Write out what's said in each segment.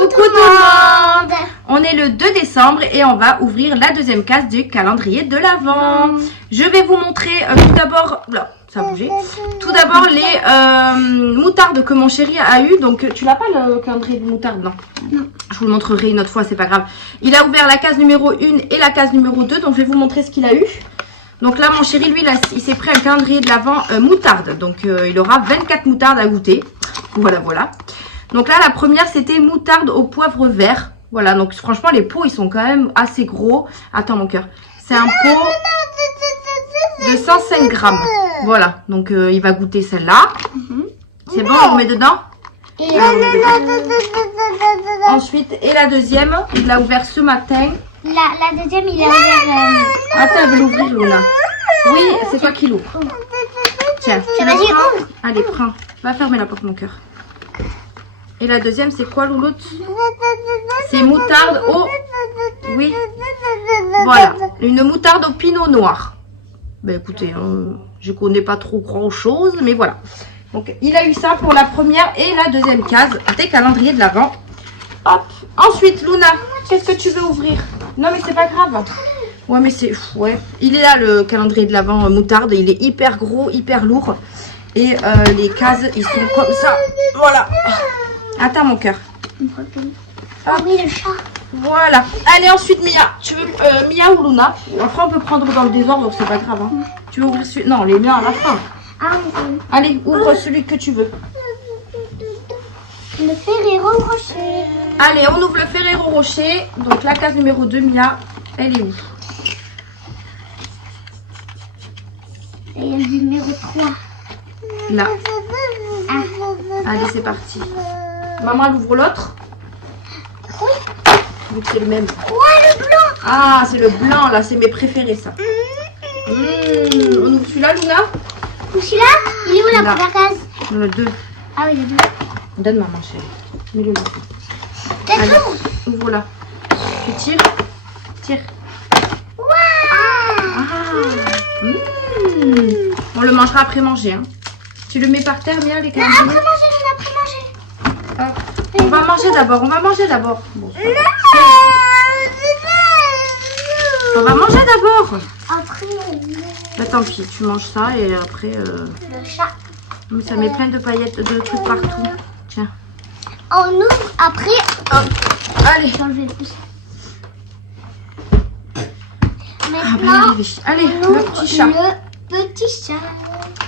Coucou tout le monde. On est le 2 décembre et on va ouvrir la deuxième case du calendrier de l'Avent. Je vais vous montrer tout d'abord... Là, ça a bougé. Tout d'abord les moutardes que mon chéri a eu. Donc tu l'as pas le calendrier de moutarde? Non. Non. Je vous le montrerai une autre fois, c'est pas grave. Il a ouvert la case numéro 1 et la case numéro 2. Donc je vais vous montrer ce qu'il a eu. Donc là mon chéri lui il s'est pris un calendrier de l'Avent moutarde. Donc il aura 24 moutardes à goûter. Voilà voilà. Donc là la première c'était moutarde au poivre vert. Voilà, donc franchement les pots ils sont quand même assez gros. Attends mon cœur. C'est un pot de 105 grammes. Voilà, donc il va goûter celle-là. C'est bon, on le met dedans. Ensuite, et la deuxième, il l'a ouvert ce matin. La deuxième, il a ouvert... Attends, elle veut l'ouvrir Luna. Oui, c'est toi qui l'ouvre. Tiens, tu la vas-y, prends. ouvre. Allez, prends. Va fermer la porte mon cœur. Et la deuxième, c'est quoi Louloute? C'est moutarde au... Oui. Voilà, une moutarde au pinot noir. Ben écoutez, je connais pas trop grand chose, mais voilà. Donc il a eu ça pour la première et la deuxième case des calendriers de l'Avent. Hop. Ensuite, Luna, qu'est-ce que tu veux ouvrir? Non mais c'est pas grave. Ouais mais c'est... Ouais. Il est là le calendrier de l'Avent moutarde. Il est hyper gros, hyper lourd. Et les cases, ils sont comme ça. Voilà. Attends mon cœur. Ah oui, le chat. Voilà. Allez, ensuite, Mia. Tu veux Mia ou Luna? Après, on peut prendre dans le désordre, c'est pas grave. Hein. Tu veux ouvrir celui... Non, les miens à la fin. Ah oui. Allez, ouvre celui que tu veux. Le Ferrero Rocher. Allez, on ouvre le Ferrero Rocher. Donc, la case numéro 2, Mia, elle est où? Et le numéro 3. Là. Ah. Allez, c'est parti. Maman, elle ouvre l'autre. Oui. Vu que c'est le même. Ouais, le blanc. Ah, c'est le blanc, là. C'est mes préférés, ça. On ouvre celui-là, Luna? Ou celui-là, il est où la Là. première case? Le 2. Ah oui, le 2. Donne maman, chérie. Mets-le là. Allez, D'accord. ouvre-la. Tu tires. Tire. Waouh. Ah. On le mangera après manger. Hein. Tu le mets par terre, bien les Non, calendriers. après manger, On va manger d'abord. On va manger d'abord. Bon, c'est pas grave. On va manger d'abord. Après, Bah tant pis, tu manges ça et après... le chat. Mais ça met plein de paillettes, de trucs partout. Tiens. On ouvre après. Allez. J'enlève le pouce. Ah, bien Maintenant, arrivé. Allez, on le ouvre petit chat. Le petit chat.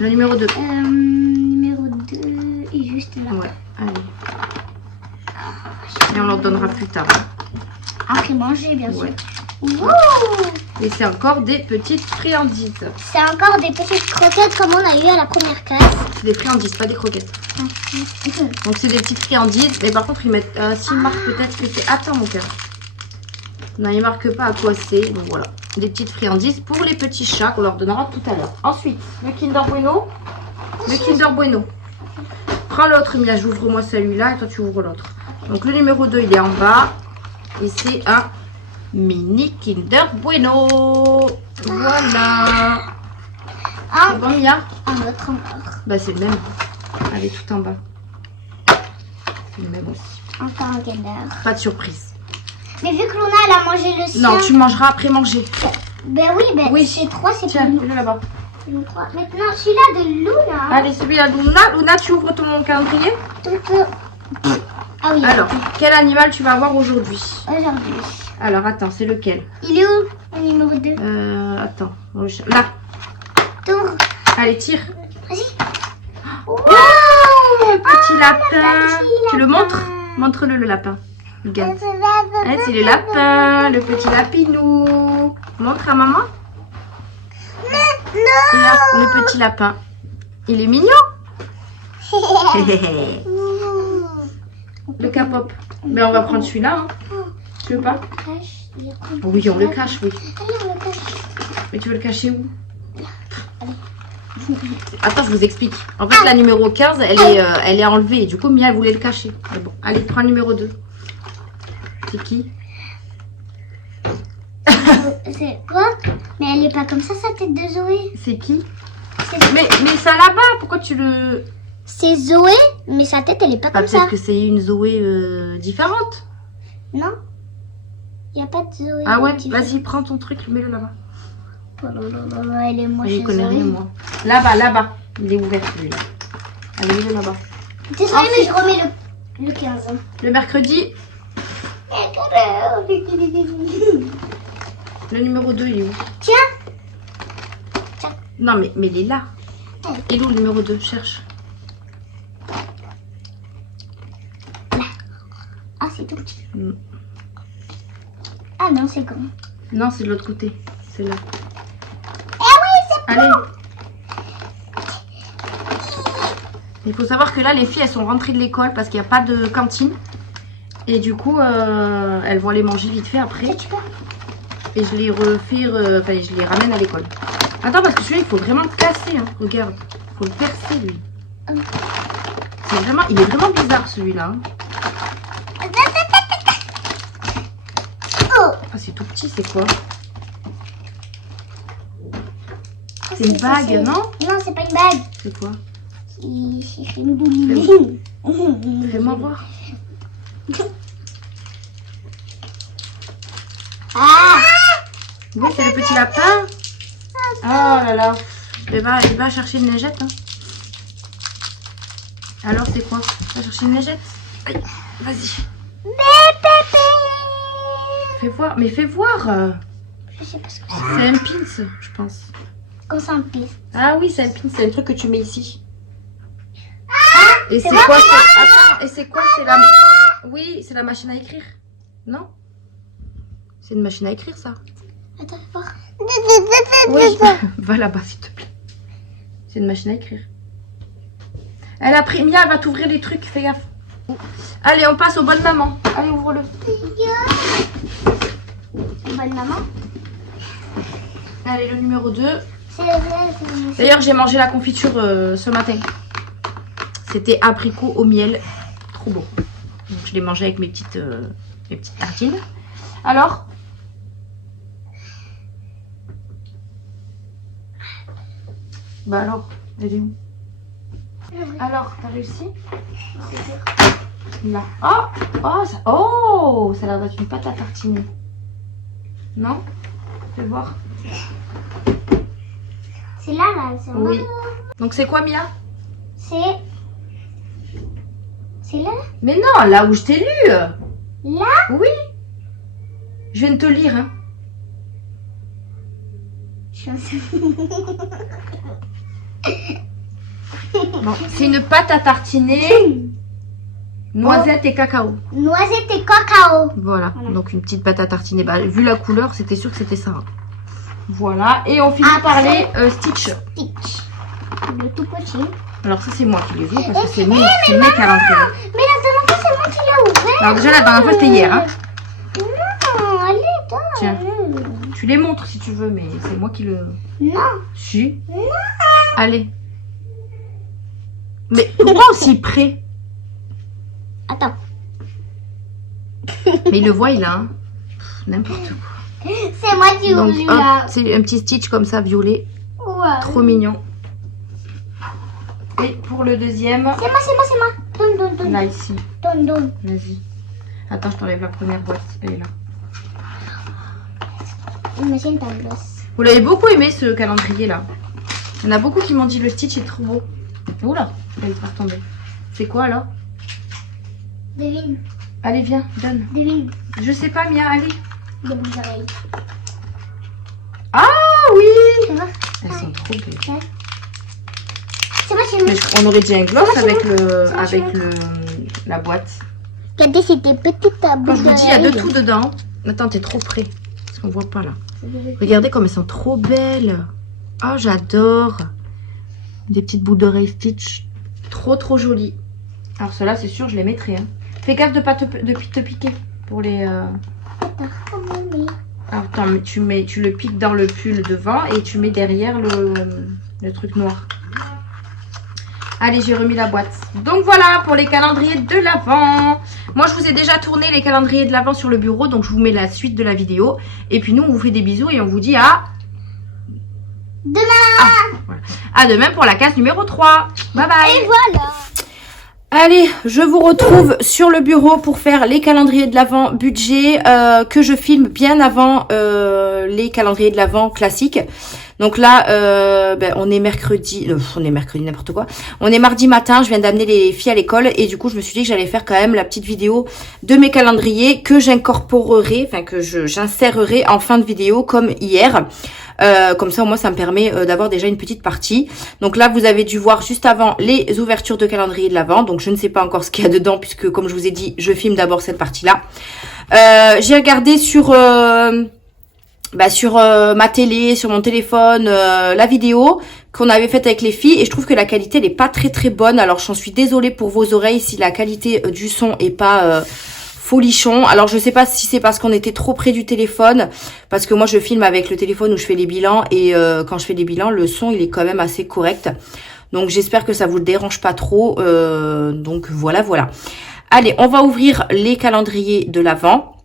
Le numéro 2. Numéro 2 est juste là. Ouais, allez. Et on leur donnera plus tard. Après manger, bien sûr. Ouais. Wouh! Et c'est encore des petites friandises. C'est encore des petites croquettes comme on a eu à la première classe. C'est des friandises, pas des croquettes. Donc c'est des petites friandises. Mais par contre, ils mettent... s'ils marquent peut-être que c'est... Attends mon cœur. Non, ils marquent pas à quoi c'est. Donc voilà. Des petites friandises pour les petits chats qu'on leur donnera tout à l'heure. Ensuite, le Kinder Bueno. Le Kinder Bueno. Prends l'autre, Mia. J'ouvre-moi celui-là et toi tu ouvres l'autre. Donc le numéro 2, il est en bas. Et c'est un mini Kinder Bueno. Voilà. Ah, C'est bon, Mia? un autre encore. Bah c'est le même. Elle est tout en bas. C'est le même aussi. Encore un Kinder. Pas de surprise. Mais vu que Luna elle a mangé le sien. Non, tu mangeras après manger. Ben oui, ben Oui. c'est 3, c'est Tiens, plus mets-le là-bas. nous 3. Maintenant celui-là de Luna. Allez, celui-là, Luna. Luna, tu ouvres ton calendrier. Donc, ah oui. Alors, quel animal tu vas avoir aujourd'hui? Aujourd'hui. Alors, attends, c'est lequel? Il est où le numéro 2? Attends. Là. Tour. Allez, tire. Vas-y. Oh, petit lapin. petit Tu le lapin. montres? Montre-le, le lapin. Regarde. C'est le lapin, le petit lapinou. Montre à maman. Et là, le petit lapin. Il est mignon. Le capop. Ben, on va prendre celui-là. Hein. Tu veux pas? Oui, on le cache, oui. Allez, on le cache. Mais tu veux le cacher où? Attends, je vous explique. En fait, la numéro 15, elle est enlevée. Du coup, Mia, elle voulait le cacher. Mais bon, allez, prends le numéro 2. C'est qui? C'est quoi? Mais elle est pas comme ça, sa tête de Zoé. C'est qui? C'est Mais ça là-bas, pourquoi tu le... C'est Zoé, mais sa tête, elle est pas Bah, comme ça. peut-être que c'est une Zoé différente. Non. Il n'y a pas de Zoé. Ah ouais, différente. vas-y, prends ton truc, mets-le là-bas. Oh là là là, elle est moche. Je connais Zoé. rien, moi. Là-bas, là-bas. Il est ouvert, celui-là. Allez, mets-le là-bas. Désolée, Ensuite. mais je remets le 15. Le mercredi, le numéro 2, il est où? Tiens. Non, mais il est là. Il est où le numéro 2? Cherche. Ah, c'est tout petit. Mm. Ah non, c'est grand. Non, c'est de l'autre côté. C'est là. Ah oui, c'est Allez. Il faut savoir que là, les filles, elles sont rentrées de l'école parce qu'il n'y a pas de cantine. Et du coup, elles vont aller manger vite fait après. ça, tu peux. Et je les refais, enfin, je les ramène à l'école. Attends, parce que celui-là, il faut vraiment le casser. Hein. Regarde, il faut le percer, lui. C'est vraiment, il est vraiment bizarre, celui-là. Hein. Oh. Ah, c'est tout petit, c'est quoi? C'est une bague, non? Non, c'est pas une bague. C'est quoi? C'est une douline. Fais-moi voir. Ah. Oui, c'est le petit lapin. Oh là là. Il va chercher une neigette. Hein. Alors, c'est quoi? Va chercher une neigette. Aïe, vas-y. Fais voir. Mais fais voir. Je sais pas ce que C'est un pins, je pense. c'est. Comme ça, un pisse. Ah oui, c'est un pin, c'est un truc que tu mets ici. Et c'est c'est moi quoi? Attends, et c'est quoi? C'est la... Oui, c'est la machine à écrire. Non? C'est une machine à écrire, ça. Attends, fais voir. Oui, va là-bas, s'il te plaît. C'est une machine à écrire. Elle a pris... Mia, elle va t'ouvrir les trucs, fais gaffe. Allez, on passe aux bonnes mamans. Allez, ouvre-le. Bonne maman. Allez, le numéro 2. C'est le D'ailleurs, j'ai mangé la confiture ce matin. C'était abricot au miel. Trop beau. Donc, je l'ai mangé avec mes petites tartines. Alors? Bah alors, elle est où? Alors, t'as réussi? Là. Oh, ça a l'air d'être une pâte à tartiner. Non? Fais voir. C'est là, c'est Oui. Donc c'est quoi, Mia? C'est là. Mais non, là où je t'ai lu. Là. Oui. Je viens de te lire. Hein. Bon, c'est une pâte à tartiner, noisette et cacao. Noisette et cacao. Voilà, donc une petite pâte à tartiner. Bah, vu la couleur, c'était sûr que c'était ça. Hein. Voilà, et on finit par les Stitch. Stitch. Le tout petit. Alors ça, c'est moi qui les ouvre parce que c'est mes calendriers. Mais la dernière fois, c'est moi qui l'ai ouvert. Alors déjà, la dernière fois, c'était hier. Hein. Non, allez, attends. Tiens. Tu les montres si tu veux, mais c'est moi qui le... Non. Si. Non. Allez. Mais pourquoi aussi près? Attends. Mais il le voit, il a un... N'importe quoi. C'est moi qui Donc, ouvre hop, là. c'est un petit Stitch comme ça, violet. Ouais. Trop mignon. Et pour le deuxième, C'est moi. Donne. là, ici. Donne. Vas-y. Attends, je t'enlève la première boîte. Elle est là. Imagine ta glosse. Vous l'avez beaucoup aimé, ce calendrier-là. Il y en a beaucoup qui m'ont dit le Stitch est trop beau. Oula, je vais le faire tomber. C'est quoi, alors? Devine. Allez, viens, donne. Devine. Je sais pas, Mia, allez. Des boucles d'oreilles. Ah oui! Tu vois? Elles sont trop belles. C'est moi qui Mais on aurait dit un gloss C'est avec moi. la boîte. Regardez, c'est des petites Quand boucles je vous dis, il y a de d'oreilles. tout dedans. Attends, t'es trop près. Parce qu'on voit pas là. Regardez comme elles sont trop belles. Oh, j'adore. Des petites boucles d'oreilles Stitch. Trop jolies. Alors ceux-là, c'est sûr, je les mettrai. Hein. Fais gaffe de pas te piquer pour les... Alors, attends, mais tu le piques dans le pull devant et tu mets derrière le truc noir. Allez, j'ai remis la boîte. Donc voilà pour les calendriers de l'Avent. Moi, je vous ai déjà tourné les calendriers de l'Avent sur le bureau. Donc, je vous mets la suite de la vidéo. Et puis, nous, on vous fait des bisous et on vous dit à Demain. Voilà. À demain pour la case numéro 3. Bye bye. Et voilà. Allez, je vous retrouve sur le bureau pour faire les calendriers de l'Avent budget que je filme bien avant les calendriers de l'Avent classiques. Donc là, on est mercredi, n'importe quoi. On est mardi matin, je viens d'amener les filles à l'école et du coup, je me suis dit que j'allais faire quand même la petite vidéo de mes calendriers que j'incorporerai, enfin que j'insérerai en fin de vidéo comme hier. Comme ça, au moins, ça me permet d'avoir déjà une petite partie. Donc là, vous avez dû voir juste avant les ouvertures de calendrier de l'Avent. Donc, je ne sais pas encore ce qu'il y a dedans puisque, comme je vous ai dit, je filme d'abord cette partie-là. J'ai regardé sur ma télé, sur mon téléphone, la vidéo qu'on avait faite avec les filles et je trouve que la qualité elle est pas très très bonne. Alors j'en suis désolée pour vos oreilles si la qualité du son est pas folichon. Alors je sais pas si c'est parce qu'on était trop près du téléphone, parce que moi je filme avec le téléphone où je fais les bilans et quand je fais les bilans le son il est quand même assez correct. Donc j'espère que ça vous dérange pas trop. Donc voilà. Allez, on va ouvrir les calendriers de l'Avent.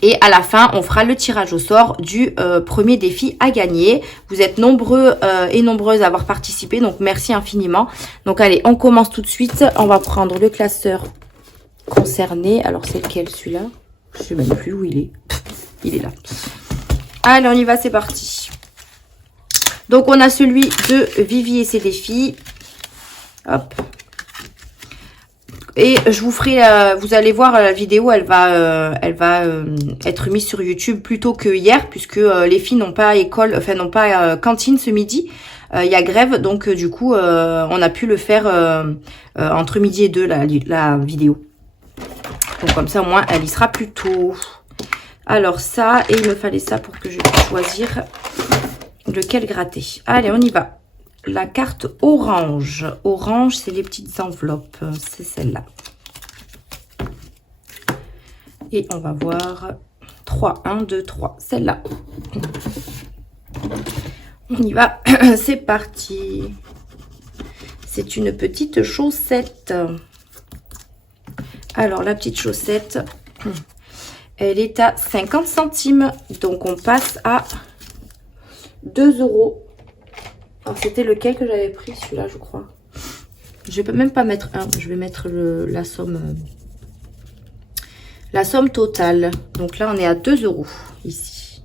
Et à la fin, on fera le tirage au sort du premier défi à gagner. Vous êtes nombreux et nombreuses à avoir participé, donc merci infiniment. Donc allez, on commence tout de suite. On va prendre le classeur concerné. Alors c'est lequel celui-là? Je sais même plus où il est. Il est là. Allez, on y va, c'est parti. Donc on a celui de Vivi et ses défis. Hop. Et je vous ferai, vous allez voir la vidéo, elle va être mise sur YouTube plus tôt que hier, puisque les filles n'ont pas école, enfin n'ont pas cantine ce midi. Il y a grève, donc du coup, on a pu le faire entre midi et 2 la vidéo. Donc comme ça, au moins, elle y sera plus tôt. Alors ça, et il me fallait ça pour que je puisse choisir lequel gratter. Allez, on y va. La carte orange. Orange, c'est les petites enveloppes. C'est celle-là. Et on va voir 3, 1, 2, 3. Celle-là. On y va. C'est parti. C'est une petite chaussette. Alors, la petite chaussette, elle est à 50 centimes. Donc, on passe à 2 €. Alors, c'était lequel que j'avais pris, celui-là, je crois. Je vais même pas mettre un. Je vais mettre la somme totale. Donc là, on est à 2 € ici.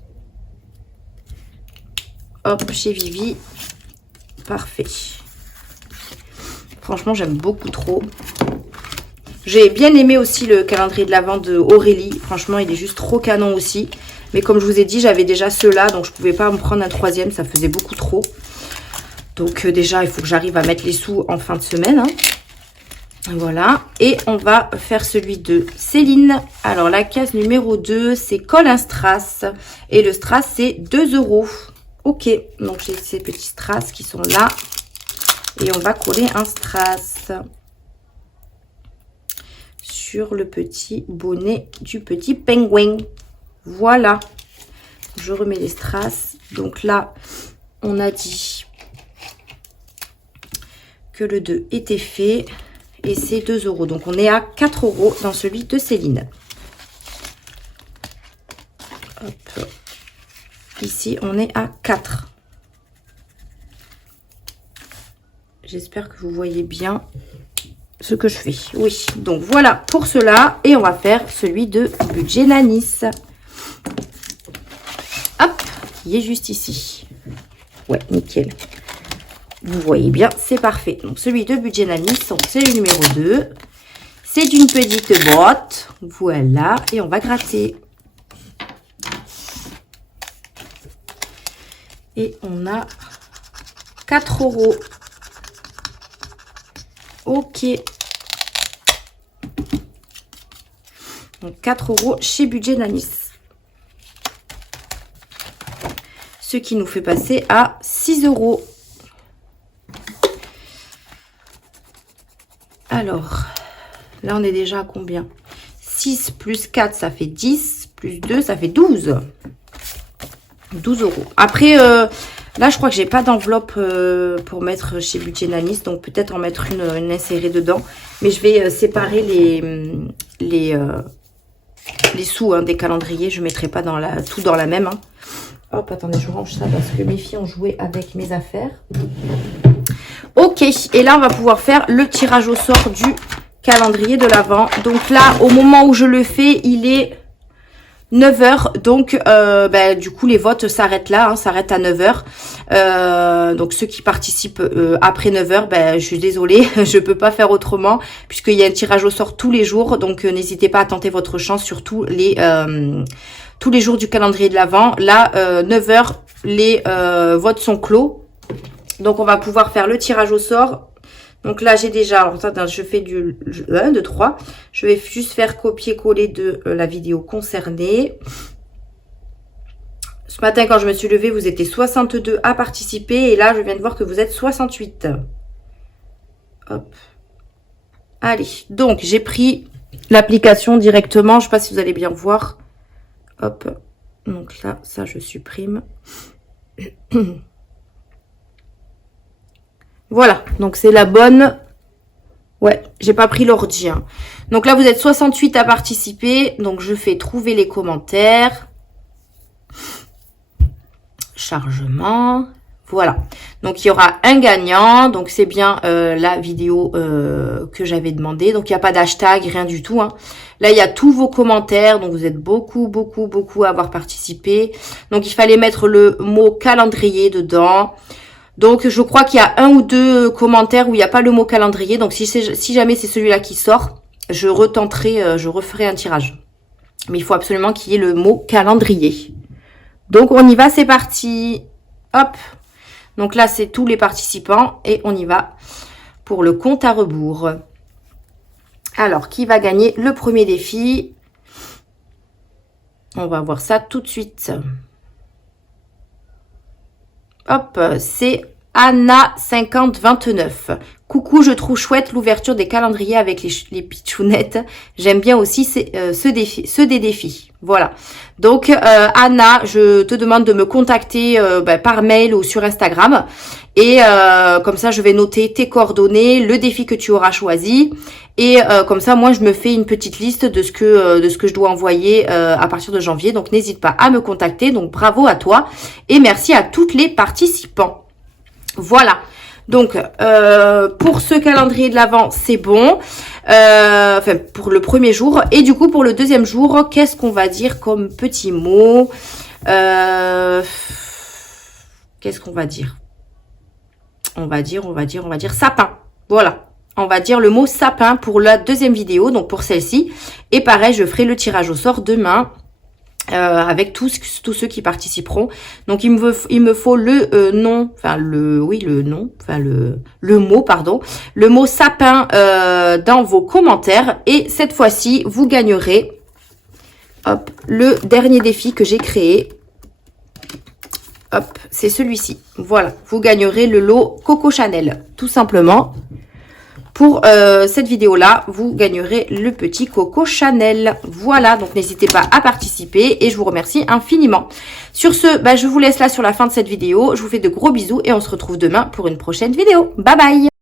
Hop, chez Vivi. Parfait. Franchement, j'aime beaucoup trop. J'ai bien aimé aussi le calendrier de l'Avent de Aurélie. Franchement, il est juste trop canon aussi. Mais comme je vous ai dit, j'avais déjà ceux-là. Donc, je pouvais pas me prendre un troisième. Ça faisait beaucoup trop. Donc déjà, il faut que j'arrive à mettre les sous en fin de semaine. Hein. Voilà. Et on va faire celui de Céline. Alors, la case numéro 2, c'est colle un strass. Et le strass, c'est 2 €. Ok. Donc, j'ai ces petits strass qui sont là. Et on va coller un strass sur le petit bonnet du petit pingouin. Voilà. Je remets les strass. Donc là, on a dit que le 2 était fait et c'est 2 €. Donc, on est à 4 € dans celui de Céline. Hop. Ici, on est à 4. J'espère que vous voyez bien ce que je fais. Oui, donc voilà pour cela. Et on va faire celui de budget Nanis. Hop, il est juste ici. Ouais, nickel. Vous voyez bien, c'est parfait. Donc, celui de budget Nanis, c'est le numéro 2. C'est d'une petite boîte. Voilà. Et on va gratter. Et on a 4 €. Ok. Donc, 4 € chez budget Nanis. Ce qui nous fait passer à 6 €. Alors, là, on est déjà à combien? 6 plus 4, ça fait 10. Plus 2, ça fait 12. 12 €. Après, là, je crois que j'ai pas d'enveloppe pour mettre chez budget Nanis. Donc, peut-être en mettre une insérée dedans. Mais je vais séparer les sous hein, des calendriers. Je ne mettrai pas tout dans la même. Hein. Hop, attendez, je range ça parce que mes filles ont joué avec mes affaires. Ok, et là, on va pouvoir faire le tirage au sort du calendrier de l'Avent. Donc là, au moment où je le fais, il est 9 h. Donc, du coup, les votes s'arrêtent là, hein, s'arrêtent à 9 h. Donc, ceux qui participent après 9 h, je suis désolée, je peux pas faire autrement puisqu'il y a un tirage au sort tous les jours. Donc, n'hésitez pas à tenter votre chance sur tous les jours du calendrier de l'Avent. Là, 9 h, les votes sont clos. Donc, on va pouvoir faire le tirage au sort. Donc là, j'ai déjà, alors ça, je fais du 1, 2, 3. Je vais juste faire copier-coller de la vidéo concernée. Ce matin, quand je me suis levée, vous étiez 62 à participer. Et là, je viens de voir que vous êtes 68. Hop. Allez, donc j'ai pris l'application directement. Je ne sais pas si vous allez bien voir. Hop. Donc là, ça, je supprime. Voilà, donc c'est la bonne. Ouais, j'ai pas pris l'ordi. Hein. Donc là, vous êtes 68 à participer. Donc je fais trouver les commentaires. Chargement. Voilà. Donc il y aura un gagnant. Donc c'est bien la vidéo que j'avais demandé. Donc il n'y a pas d'hashtag, rien du tout. Hein. Là, il y a tous vos commentaires. Donc vous êtes beaucoup à avoir participé. Donc il fallait mettre le mot calendrier dedans. Donc, je crois qu'il y a 1 ou 2 commentaires où il n'y a pas le mot calendrier. Donc, si jamais c'est celui-là qui sort, je retenterai, je referai un tirage. Mais il faut absolument qu'il y ait le mot calendrier. Donc, on y va, c'est parti. Hop. Donc là, c'est tous les participants et on y va pour le compte à rebours. Alors, qui va gagner le premier défi? On va voir ça tout de suite. Hop, c'est Anna 5029. Coucou, je trouve chouette l'ouverture des calendriers avec les pitchounettes. J'aime bien aussi ceux des défis. Voilà. Donc, Anna, je te demande de me contacter par mail ou sur Instagram. Et comme ça, je vais noter tes coordonnées, le défi que tu auras choisi. Et comme ça, moi, je me fais une petite liste de ce que je dois envoyer à partir de janvier. Donc, n'hésite pas à me contacter. Donc, bravo à toi. Et merci à toutes les participants. Voilà. Donc, pour ce calendrier de l'Avent, c'est bon. Enfin, pour le premier jour. Et du coup, pour le deuxième jour, qu'est-ce qu'on va dire comme petit mot? Qu'est-ce qu'on va dire? On va dire sapin. Voilà. On va dire le mot sapin pour la deuxième vidéo, donc pour celle-ci. Et pareil, je ferai le tirage au sort demain. Avec tous ceux qui participeront. Donc il me faut le nom, enfin le mot sapin dans vos commentaires. Et cette fois-ci, vous gagnerez le dernier défi que j'ai créé. Hop, c'est celui-ci. Voilà, vous gagnerez le lot Coco Chanel, tout simplement. Pour cette vidéo-là, vous gagnerez le petit Coco Chanel. Voilà, donc n'hésitez pas à participer et je vous remercie infiniment. Sur ce, je vous laisse là sur la fin de cette vidéo. Je vous fais de gros bisous et on se retrouve demain pour une prochaine vidéo. Bye bye!